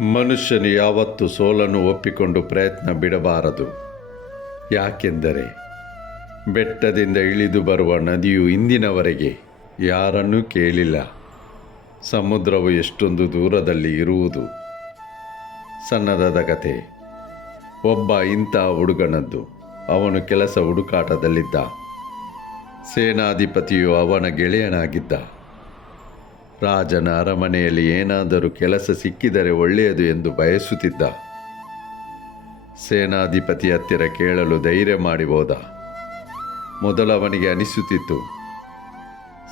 ಮನುಷ್ಯನು ಯಾವತ್ತೂ ಸೋಲನ್ನು ಒಪ್ಪಿಕೊಂಡು ಪ್ರಯತ್ನ ಬಿಡಬಾರದು. ಯಾಕೆಂದರೆ ಬೆಟ್ಟದಿಂದ ಇಳಿದು ಬರುವ ನದಿಯು ಇಂದಿನವರೆಗೆ ಯಾರನ್ನೂ ಕೇಳಿಲ್ಲ, ಸಮುದ್ರವು ಎಷ್ಟೊಂದು ದೂರದಲ್ಲಿ ಇರುವುದು. ಸಣ್ಣದಾದ ಕತೆ. ಒಬ್ಬ ಇಂಥ ಹುಡುಗನದ್ದು. ಅವನು ಕೆಲಸ ಹುಡುಕಾಟದಲ್ಲಿದ್ದ. ಸೇನಾಧಿಪತಿಯು ಅವನ ಗೆಳೆಯನಾಗಿದ್ದ. ರಾಜನ ಅರಮನೆಯಲ್ಲಿ ಏನಾದರೂ ಕೆಲಸ ಸಿಕ್ಕಿದರೆ ಒಳ್ಳೆಯದು ಎಂದು ಬಯಸುತ್ತಿದ್ದ. ಸೇನಾಧಿಪತಿ ಹತ್ತಿರ ಕೇಳಲು ಧೈರ್ಯ ಮಾಡಿ ಹೋದ. ಮೊದಲವನಿಗೆ ಅನಿಸುತ್ತಿತ್ತು,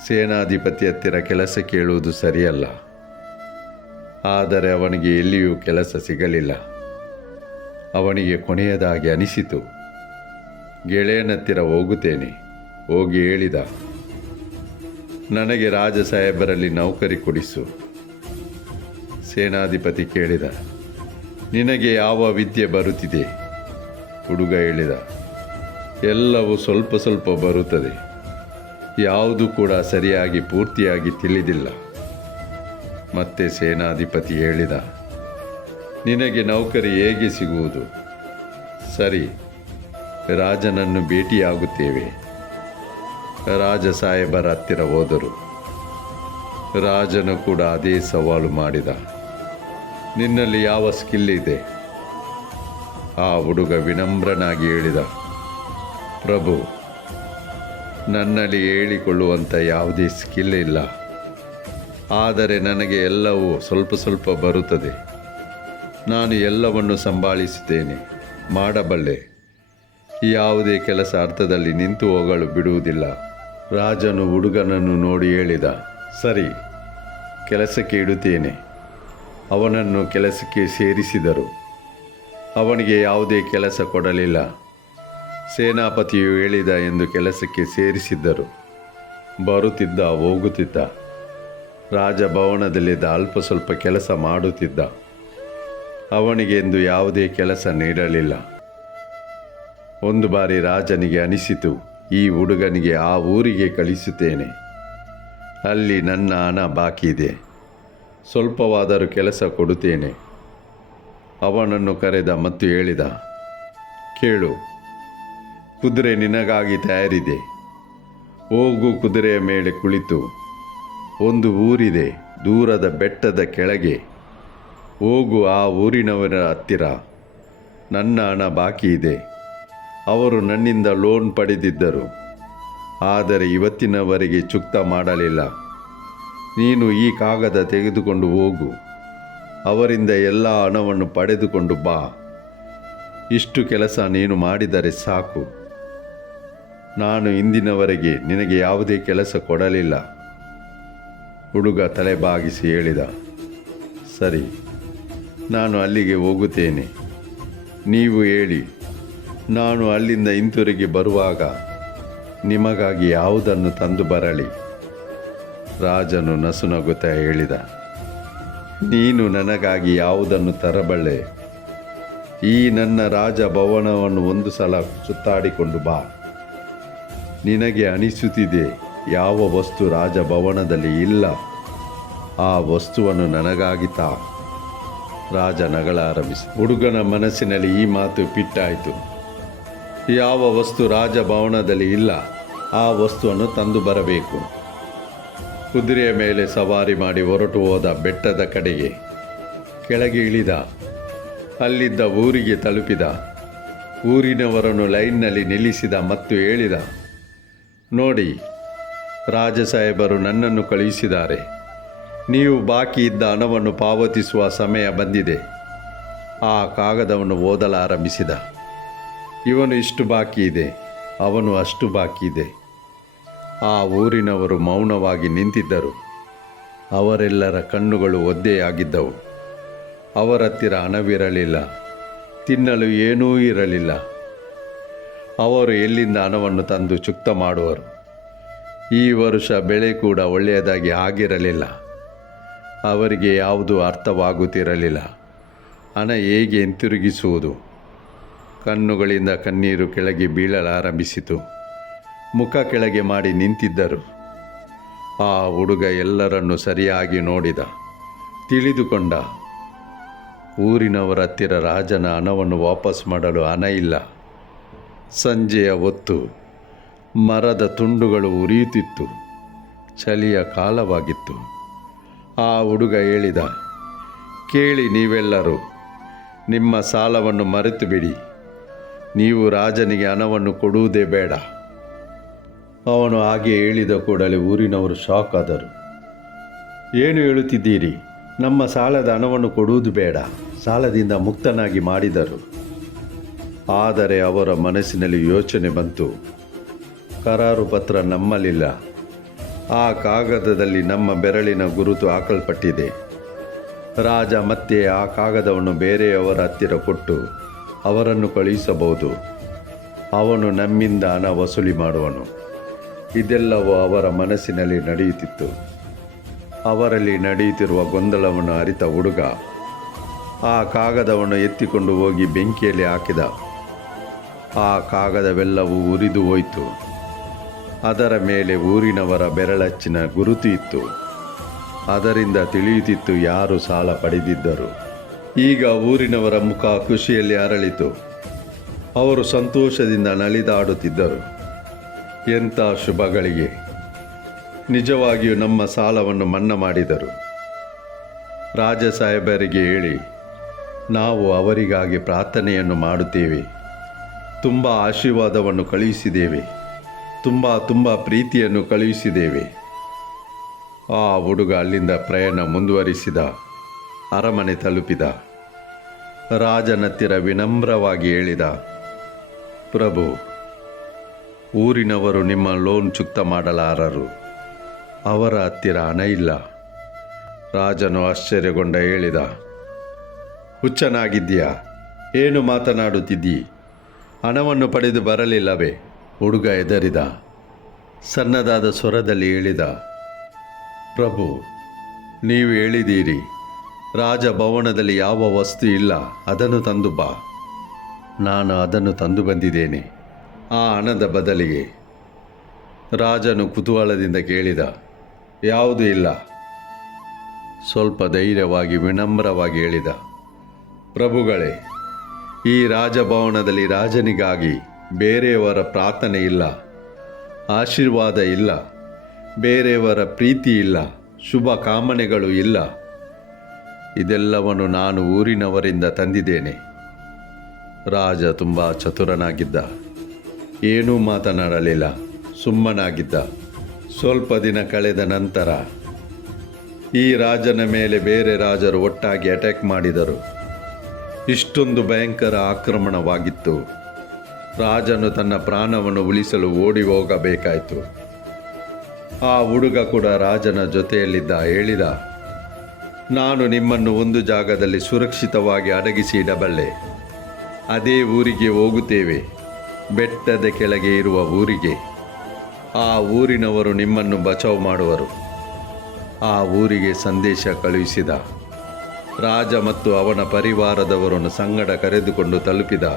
ಸೇನಾಧಿಪತಿ ಹತ್ತಿರ ಕೆಲಸ ಕೇಳುವುದು ಸರಿಯಲ್ಲ. ಆದರೆ ಅವನಿಗೆ ಎಲ್ಲಿಯೂ ಕೆಲಸ ಸಿಗಲಿಲ್ಲ. ಅವನಿಗೆ ಕೊನೆಯದಾಗಿ ಅನಿಸಿತು, ಗೆಳೆಯನತ್ತಿರ ಹೋಗುತ್ತೇನೆ. ಹೋಗಿ ಹೇಳಿದ, ನನಗೆ ರಾಜ ಸಾಹೇಬರಲ್ಲಿ ನೌಕರಿ ಕೊಡಿಸು. ಸೇನಾಧಿಪತಿ ಕೇಳಿದ, ನಿನಗೆ ಯಾವ ವಿದ್ಯೆ ಬರುತ್ತಿದೆ? ಹುಡುಗ ಹೇಳಿದ, ಎಲ್ಲವೂ ಸ್ವಲ್ಪ ಸ್ವಲ್ಪ ಬರುತ್ತದೆ, ಯಾವುದು ಕೂಡ ಸರಿಯಾಗಿ ಪೂರ್ತಿಯಾಗಿ ತಿಳಿದಿಲ್ಲ. ಮತ್ತೆ ಸೇನಾಧಿಪತಿ ಹೇಳಿದ, ನಿನಗೆ ನೌಕರಿ ಹೇಗೆ ಸಿಗುವುದು? ಸರಿ, ರಾಜನನ್ನು ಭೇಟಿಯಾಗುತ್ತೇವೆ. ರಾಜ ಸಾಹೇಬರ ಹತ್ತಿರ ಹೋದರು. ರಾಜನು ಕೂಡ ಅದೇ ಸವಾಲು ಮಾಡಿದ, ನಿನ್ನಲ್ಲಿ ಯಾವ ಸ್ಕಿಲ್ ಇದೆ? ಆ ಹುಡುಗ ವಿನಮ್ರನಾಗಿ ಹೇಳಿದ, ಪ್ರಭು, ನನ್ನಲ್ಲಿ ಹೇಳಿಕೊಳ್ಳುವಂಥ ಯಾವುದೇ ಸ್ಕಿಲ್ ಇಲ್ಲ. ಆದರೆ ನನಗೆ ಎಲ್ಲವೂ ಸ್ವಲ್ಪ ಸ್ವಲ್ಪ ಬರುತ್ತದೆ. ನಾನು ಎಲ್ಲವನ್ನು ಸಂಭಾಳಿಸುತ್ತೇನೆ, ಮಾಡಬಲ್ಲೆ. ಯಾವುದೇ ಕೆಲಸ ಅರ್ಥದಲ್ಲಿ ನಿಂತು ಹೋಗಲು ಬಿಡುವುದಿಲ್ಲ. ರಾಜನು ಹುಡುಗನನ್ನು ನೋಡಿ ಹೇಳಿದ, ಸರಿ, ಕೆಲಸಕ್ಕೆ ಇಡುತ್ತೇನೆ. ಅವನನ್ನು ಕೆಲಸಕ್ಕೆ ಸೇರಿಸಿದರು. ಅವನಿಗೆ ಯಾವುದೇ ಕೆಲಸ ಕೊಡಲಿಲ್ಲ. ಸೇನಾಪತಿಯು ಹೇಳಿದ ಎಂದು ಕೆಲಸಕ್ಕೆ ಸೇರಿಸಿದ್ದರು. ಬರುತ್ತಿದ್ದ, ಹೋಗುತ್ತಿದ್ದ. ರಾಜಭವನದಲ್ಲಿದ್ದ ಅಲ್ಪ ಸ್ವಲ್ಪ ಕೆಲಸ ಮಾಡುತ್ತಿದ್ದ. ಅವನಿಗೆಂದು ಯಾವುದೇ ಕೆಲಸ ನೀಡಲಿಲ್ಲ. ಒಂದು ಬಾರಿ ರಾಜನಿಗೆ ಅನಿಸಿತು, ಈ ಹುಡುಗನಿಗೆ ಆ ಊರಿಗೆ ಕಳಿಸುತ್ತೇನೆ. ಅಲ್ಲಿ ನನ್ನ ಹಣ ಬಾಕಿ ಇದೆ, ಸ್ವಲ್ಪವಾದರೂ ಕೆಲಸ ಕೊಡುತ್ತೇನೆ. ಅವನನ್ನು ಕರೆದ ಮತ್ತು ಹೇಳಿದ, ಕೇಳು, ಕುದುರೆ ನಿನಗಾಗಿ ತಯಾರಿದೆ. ಹೋಗು, ಕುದುರೆಯ ಮೇಲೆ ಕುಳಿತು. ಒಂದು ಊರಿದೆ, ದೂರದ ಬೆಟ್ಟದ ಕೆಳಗೆ. ಹೋಗು, ಆ ಊರಿನವರ ಹತ್ತಿರ ನನ್ನ ಹಣ ಬಾಕಿ ಇದೆ. ಅವರು ನನ್ನಿಂದ ಲೋನ್ ಪಡೆದಿದ್ದರು, ಆದರೆ ಇವತ್ತಿನವರೆಗೆ ಚುಕ್ತಾ ಮಾಡಲಿಲ್ಲ. ನೀನು ಈ ಕಾಗದ ತೆಗೆದುಕೊಂಡು ಹೋಗು. ಅವರಿಂದ ಎಲ್ಲ ಹಣವನ್ನು ಪಡೆದುಕೊಂಡು ಬಾ. ಇಷ್ಟು ಕೆಲಸ ನೀನು ಮಾಡಿದರೆ ಸಾಕು. ನಾನು ಇಂದಿನವರೆಗೆ ನಿನಗೆ ಯಾವುದೇ ಕೆಲಸ ಕೊಡಲಿಲ್ಲ. ಹುಡುಗ ತಲೆ ಬಾಗಿಸಿ ಹೇಳಿದ, ಸರಿ, ನಾನು ಅಲ್ಲಿಗೆ ಹೋಗುತ್ತೇನೆ. ನೀವು ಹೇಳಿ, ನಾನು ಅಲ್ಲಿಂದ ಹಿಂತಿರುಗಿ ಬರುವಾಗ ನಿಮಗಾಗಿ ಯಾವುದನ್ನು ತಂದು ಬರಲಿ? ರಾಜನು ನಸುನಗುತ್ತಾ ಹೇಳಿದ, ನೀನು ನನಗಾಗಿ ಯಾವುದನ್ನು ತರಬಲ್ಲೆ? ಈ ನನ್ನ ರಾಜಭವನವನ್ನು ಒಂದು ಸಲ ಸುತ್ತಾಡಿಕೊಂಡು ಬಾ. ನಿನಗೆ ಅನಿಸುತ್ತಿದೆ ಯಾವ ವಸ್ತು ರಾಜಭವನದಲ್ಲಿ ಇಲ್ಲ, ಆ ವಸ್ತುವನ್ನು ನನಗಾಗಿ ತಾ. ರಾಜ ನಗಳಾರಂಭಿಸಿ. ಹುಡುಗನ ಮನಸ್ಸಿನಲ್ಲಿ ಈ ಮಾತು ಪಿಟ್ಟಾಯಿತು. ಯಾವ ವಸ್ತು ರಾಜಭವನದಲ್ಲಿ ಇಲ್ಲ, ಆ ವಸ್ತುವನ್ನು ತಂದು ಬರಬೇಕು. ಕುದುರೆಯ ಮೇಲೆ ಸವಾರಿ ಮಾಡಿ ಹೊರಟು ಹೋದ. ಬೆಟ್ಟದ ಕಡೆಗೆ ಕೆಳಗೆ ಇಳಿದ. ಅಲ್ಲಿದ್ದ ಊರಿಗೆ ತಲುಪಿದ. ಊರಿನವರನ್ನು ಲೈನ್ನಲ್ಲಿ ನಿಲ್ಲಿಸಿದ ಮತ್ತು ಹೇಳಿದ, ನೋಡಿ, ರಾಜ ಸಾಹೇಬರು ನನ್ನನ್ನು ಕಳುಹಿಸಿದ್ದಾರೆ. ನೀವು ಬಾಕಿ ಇದ್ದ ಹಣವನ್ನು ಪಾವತಿಸುವ ಸಮಯ ಬಂದಿದೆ. ಆ ಕಾಗದವನ್ನು ಓದಲಾರಂಭಿಸಿದ. ಇವನು ಇಷ್ಟು ಬಾಕಿ ಇದೆ, ಅವನು ಅಷ್ಟು ಬಾಕಿ ಇದೆ. ಆ ಊರಿನವರು ಮೌನವಾಗಿ ನಿಂತಿದ್ದರು. ಅವರೆಲ್ಲರ ಕಣ್ಣುಗಳು ಒದ್ದೆಯಾಗಿದ್ದವು. ಅವರ ಹತ್ತಿರ ಹಣವಿರಲಿಲ್ಲ, ತಿನ್ನಲು ಏನೂ ಇರಲಿಲ್ಲ. ಅವರು ಎಲ್ಲಿಂದ ಹಣವನ್ನು ತಂದು ಚುಕ್ತ ಮಾಡುವರು? ಈ ವರ್ಷ ಬೆಳೆ ಕೂಡ ಒಳ್ಳೆಯದಾಗಿ ಆಗಿರಲಿಲ್ಲ. ಅವರಿಗೆ ಯಾವುದೂ ಅರ್ಥವಾಗುತ್ತಿರಲಿಲ್ಲ. ಹಣ ಹೇಗೆ ಹಿಂತಿರುಗಿಸುವುದು? ಕಣ್ಣುಗಳಿಂದ ಕಣ್ಣೀರು ಕೆಳಗೆ ಬೀಳಲಾರಂಭಿಸಿತು. ಮುಖ ಕೆಳಗೆ ಮಾಡಿ ನಿಂತಿದ್ದರು. ಆ ಹುಡುಗ ಎಲ್ಲರನ್ನೂ ಸರಿಯಾಗಿ ನೋಡಿದ. ತಿಳಿದುಕೊಂಡ, ಊರಿನವರ ಹತ್ತಿರ ರಾಜನ ಹಣವನ್ನು ವಾಪಸ್ ಮಾಡಲು ಹಣ ಇಲ್ಲ. ಸಂಜೆಯ ಹೊತ್ತು ಮರದ ತುಂಡುಗಳು ಉರಿಯುತ್ತಿತ್ತು. ಚಳಿಯ ಕಾಲವಾಗಿತ್ತು. ಆ ಹುಡುಗ ಹೇಳಿದ, ಕೇಳಿ ನೀವೆಲ್ಲರೂ, ನಿಮ್ಮ ಸಾಲವನ್ನು ಮರೆತು ಬಿಡಿ. ನೀವು ರಾಜನಿಗೆ ಹಣವನ್ನು ಕೊಡುವುದೇ ಬೇಡ. ಅವನು ಹಾಗೆ ಹೇಳಿದ ಕೂಡಲೇ ಊರಿನವರು ಶಾಕ್ ಆದರು. ಏನು ಹೇಳುತ್ತಿದ್ದೀರಿ? ನಮ್ಮ ಸಾಲದ ಹಣವನ್ನು ಕೊಡುವುದು ಬೇಡ, ಸಾಲದಿಂದ ಮುಕ್ತನಾಗಿ ಮಾಡಿದರು. ಆದರೆ ಅವರ ಮನಸ್ಸಿನಲ್ಲಿ ಯೋಚನೆ ಬಂತು, ಕರಾರು ಪತ್ರ ನಮ್ಮಲ್ಲಿಲ್ಲ. ಆ ಕಾಗದದಲ್ಲಿ ನಮ್ಮ ಬೆರಳಿನ ಗುರುತು ಹಾಕಲ್ಪಟ್ಟಿದೆ. ರಾಜ ಮತ್ತೆ ಆ ಕಾಗದವನ್ನು ಬೇರೆಯವರ ಹತ್ತಿರ ಕೊಟ್ಟು ಅವರನ್ನು ಕಳುಹಿಸಬಹುದು. ಅವನು ನಮ್ಮಿಂದ ಹಣ ವಸೂಲಿ ಮಾಡುವನು. ಇದೆಲ್ಲವೂ ಅವರ ಮನಸ್ಸಿನಲ್ಲಿ ನಡೆಯುತ್ತಿತ್ತು. ಅವರಲ್ಲಿ ನಡೆಯುತ್ತಿರುವ ಗೊಂದಲವನ್ನು ಅರಿತ ಹುಡುಗ ಆ ಕಾಗದವನ್ನು ಎತ್ತಿಕೊಂಡು ಹೋಗಿ ಬೆಂಕಿಯಲ್ಲಿ ಹಾಕಿದ. ಆ ಕಾಗದವೆಲ್ಲವೂ ಉರಿದು ಹೋಯಿತು. ಅದರ ಮೇಲೆ ಊರಿನವರ ಬೆರಳಚ್ಚಿನ ಗುರುತು ಇತ್ತು. ಅದರಿಂದ ತಿಳಿಯುತ್ತಿತ್ತು ಯಾರು ಸಾಲ ಪಡೆದಿದ್ದರು. ಈಗ ಊರಿನವರ ಮುಖ ಖುಷಿಯಲ್ಲಿ ಅರಳಿತು. ಅವರು ಸಂತೋಷದಿಂದ ನಲಿದಾಡುತ್ತಿದ್ದರು. ಎಂಥ ಶುಭಗಳಿಗೆ! ನಿಜವಾಗಿಯೂ ನಮ್ಮ ಸಾಲವನ್ನು ಮನ್ನಾ ಮಾಡಿದರು. ರಾಜ ಸಾಹೇಬರಿಗೆ ಹೇಳಿ, ನಾವು ಅವರಿಗಾಗಿ ಪ್ರಾರ್ಥನೆಯನ್ನು ಮಾಡುತ್ತೇವೆ. ತುಂಬ ಆಶೀರ್ವಾದವನ್ನು ಕಳುಹಿಸಿದ್ದೇವೆ. ತುಂಬ ಪ್ರೀತಿಯನ್ನು ಕಳುಹಿಸಿದ್ದೇವೆ. ಆ ಹುಡುಗ ಅಲ್ಲಿಂದ ಪ್ರಯಾಣ ಮುಂದುವರಿಸಿದ. ಅರಮನೆ ತಲುಪಿದ. ರಾಜನತ್ತಿರ ವಿನಮ್ರವಾಗಿ ಹೇಳಿದ, ಪ್ರಭು, ಊರಿನವರು ನಿಮ್ಮ ಲೋನ್ ಚುಕ್ತ ಮಾಡಲಾರರು. ಅವರ ಹತ್ತಿರ ಹಣ ಇಲ್ಲ. ರಾಜನು ಆಶ್ಚರ್ಯಗೊಂಡ ಹೇಳಿದ, ಹುಚ್ಚನಾಗಿದ್ದೀಯಾ? ಏನು ಮಾತನಾಡುತ್ತಿದ್ದೀ? ಹಣವನ್ನು ಪಡೆದು ಬರಲಿಲ್ಲವೇ? ಹುಡುಗ ಹೆದರಿದ. ಸಣ್ಣದಾದ ಸ್ವರದಲ್ಲಿ ಹೇಳಿದ, ಪ್ರಭು, ನೀವು ಹೇಳಿದ್ದೀರಿ, ರಾಜಭವನದಲ್ಲಿ ಯಾವ ವಸ್ತು ಇಲ್ಲ, ಅದನ್ನು ತಂದು ಬಾ. ನಾನು ಅದನ್ನು ತಂದು ಬಂದಿದ್ದೇನೆ, ಆ ಹಣದ ಬದಲಿಗೆ. ರಾಜನು ಕುತೂಹಲದಿಂದ ಕೇಳಿದ, ಯಾವುದೂ ಇಲ್ಲ? ಸ್ವಲ್ಪ ಧೈರ್ಯವಾಗಿ ವಿನಮ್ರವಾಗಿ ಹೇಳಿದ, ಪ್ರಭುಗಳೇ, ಈ ರಾಜಭವನದಲ್ಲಿ ರಾಜನಿಗಾಗಿ ಬೇರೆಯವರ ಪ್ರಾರ್ಥನೆ ಇಲ್ಲ, ಆಶೀರ್ವಾದ ಇಲ್ಲ, ಬೇರೆಯವರ ಪ್ರೀತಿ ಇಲ್ಲ, ಶುಭ ಕಾಮನೆಗಳು ಇಲ್ಲ. ಇದೆಲ್ಲವನ್ನು ನಾನು ಊರಿನವರಿಂದ ತಂದಿದ್ದೇನೆ. ರಾಜ ತುಂಬ ಚತುರನಾಗಿದ್ದ. ಏನೂ ಮಾತನಾಡಲಿಲ್ಲ, ಸುಮ್ಮನಾಗಿದ್ದ. ಸ್ವಲ್ಪ ದಿನ ಕಳೆದ ನಂತರ ಈ ರಾಜನ ಮೇಲೆ ಬೇರೆ ರಾಜರು ಒಟ್ಟಾಗಿ ಅಟ್ಯಾಕ್ ಮಾಡಿದರು. ಇಷ್ಟೊಂದು ಭಯಂಕರ ಆಕ್ರಮಣವಾಗಿತ್ತು. ರಾಜನು ತನ್ನ ಪ್ರಾಣವನ್ನು ಉಳಿಸಲು ಓಡಿ ಹೋಗಬೇಕಾಯಿತು. ಆ ಹುಡುಗ ಕೂಡ ರಾಜನ ಜೊತೆಯಲ್ಲಿದ್ದ. ಹೇಳಿದ, ನಾನು ನಿಮ್ಮನ್ನು ಒಂದು ಜಾಗದಲ್ಲಿ ಸುರಕ್ಷಿತವಾಗಿ ಅಡಗಿಸಿ ಇಡಬಲ್ಲೆ. ಅದೇ ಊರಿಗೆ ಹೋಗುತ್ತೇವೆ, ಬೆಟ್ಟದ ಕೆಳಗೆ ಇರುವ ಊರಿಗೆ. ಆ ಊರಿನವರು ನಿಮ್ಮನ್ನು ಬಚಾವ್ ಮಾಡುವರು. ಆ ಊರಿಗೆ ಸಂದೇಶ ಕಳುಹಿಸಿದ. ರಾಜ ಮತ್ತು ಅವನ ಪರಿವಾರದವರನ್ನು ಸಂಗಡ ಕರೆದುಕೊಂಡು ತಲುಪಿದ.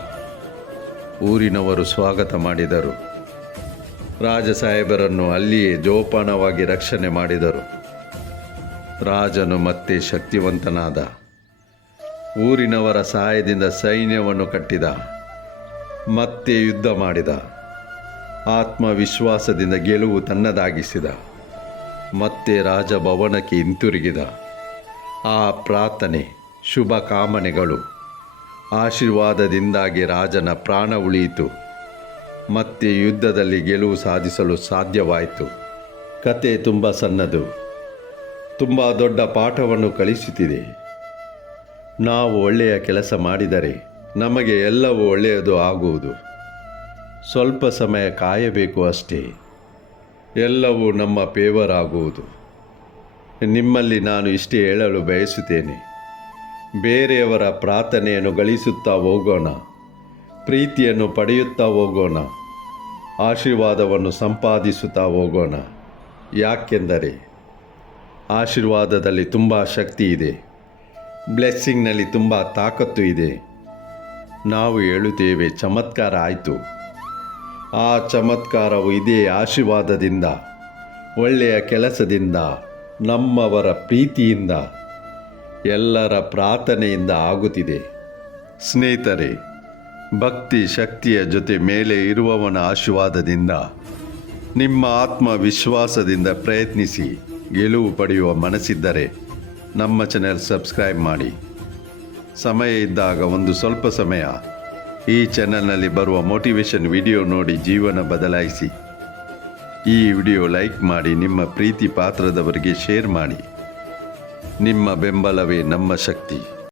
ಊರಿನವರು ಸ್ವಾಗತ ಮಾಡಿದರು. ರಾಜ ಸಾಹೇಬರನ್ನು ಅಲ್ಲಿಯೇ ಜೋಪಾನವಾಗಿ ರಕ್ಷಣೆ ಮಾಡಿದರು. ರಾಜನು ಮತ್ತೆ ಶಕ್ತಿವಂತನಾದ. ಊರಿನವರ ಸಹಾಯದಿಂದ ಸೈನ್ಯವನ್ನು ಕಟ್ಟಿದ. ಮತ್ತೆ ಯುದ್ಧ ಮಾಡಿದ. ಆತ್ಮವಿಶ್ವಾಸದಿಂದ ಗೆಲುವು ತನ್ನದಾಗಿಸಿದ. ಮತ್ತೆ ರಾಜಭವನಕ್ಕೆ ಹಿಂತಿರುಗಿದ. ಆ ಪ್ರಾರ್ಥನೆ, ಶುಭ ಕಾಮನೆಗಳು, ಆಶೀರ್ವಾದದಿಂದಾಗಿ ರಾಜನ ಪ್ರಾಣ ಉಳಿಯಿತು. ಮತ್ತೆ ಯುದ್ಧದಲ್ಲಿ ಗೆಲುವು ಸಾಧಿಸಲು ಸಾಧ್ಯವಾಯಿತು. ಕತೆ ತುಂಬ ಸಣ್ಣದು, ತುಂಬ ದೊಡ್ಡ ಪಾಠವನ್ನು ಕಲಿಸುತ್ತಿದೆ. ನಾವು ಒಳ್ಳೆಯ ಕೆಲಸ ಮಾಡಿದರೆ ನಮಗೆ ಎಲ್ಲವೂ ಒಳ್ಳೆಯದು ಆಗುವುದು. ಸ್ವಲ್ಪ ಸಮಯ ಕಾಯಬೇಕು ಅಷ್ಟೇ. ಎಲ್ಲವೂ ನಮ್ಮ ಫೇವರ್ ಆಗುವುದು. ನಿಮ್ಮಲ್ಲಿ ನಾನು ಇಷ್ಟೇ ಹೇಳಲು ಬಯಸುತ್ತೇನೆ. ಬೇರೆಯವರ ಪ್ರಾರ್ಥನೆಯನ್ನು ಗಳಿಸುತ್ತಾ ಹೋಗೋಣ. ಪ್ರೀತಿಯನ್ನು ಪಡೆಯುತ್ತಾ ಹೋಗೋಣ. ಆಶೀರ್ವಾದವನ್ನು ಸಂಪಾದಿಸುತ್ತಾ ಹೋಗೋಣ. ಯಾಕೆಂದರೆ ಆಶೀರ್ವಾದದಲ್ಲಿ ತುಂಬ ಶಕ್ತಿ ಇದೆ. ಬ್ಲೆಸ್ಸಿಂಗ್ನಲ್ಲಿ ತುಂಬ ತಾಕತ್ತು ಇದೆ. ನಾವು ಹೇಳುತ್ತೇವೆ ಚಮತ್ಕಾರ ಆಯಿತು. ಆ ಚಮತ್ಕಾರವು ಇದೇ ಆಶೀರ್ವಾದದಿಂದ, ಒಳ್ಳೆಯ ಕೆಲಸದಿಂದ, ನಮ್ಮವರ ಪ್ರೀತಿಯಿಂದ. ಎಲ್ಲರ ಪ್ರಾರ್ಥನೆಯಿಂದ ಆಗುತ್ತಿದೆ. ಸ್ನೇಹಿತರೆ, ಭಕ್ತಿ ಶಕ್ತಿಯ ಜೊತೆ ಮೇಲೆ ಇರುವವನ ಆಶೀರ್ವಾದದಿಂದ ನಿಮ್ಮ ಆತ್ಮವಿಶ್ವಾಸದಿಂದ ಪ್ರಯತ್ನಿಸಿ ಗೆಲುವು ಪಡೆಯುವ ಮನಸ್ಸಿದ್ದರೆ ನಮ್ಮ ಚಾನೆಲ್ ಸಬ್ಸ್ಕ್ರೈಬ್ ಮಾಡಿ. ಸಮಯ ಇದ್ದಾಗ ಒಂದು ಸ್ವಲ್ಪ ಸಮಯ ಈ ಚಾನೆಲ್ನಲ್ಲಿ ಬರುವ ಮೋಟಿವೇಶನ್ ವಿಡಿಯೋ ನೋಡಿ ಜೀವನ ಬದಲಾಯಿಸಿ. ಈ ವಿಡಿಯೋ ಲೈಕ್ ಮಾಡಿ, ನಿಮ್ಮ ಪ್ರೀತಿ ಪಾತ್ರದವರಿಗೆ ಶೇರ್ ಮಾಡಿ. ನಿಮ್ಮ ಬೆಂಬಲವೇ ನಮ್ಮ ಶಕ್ತಿ.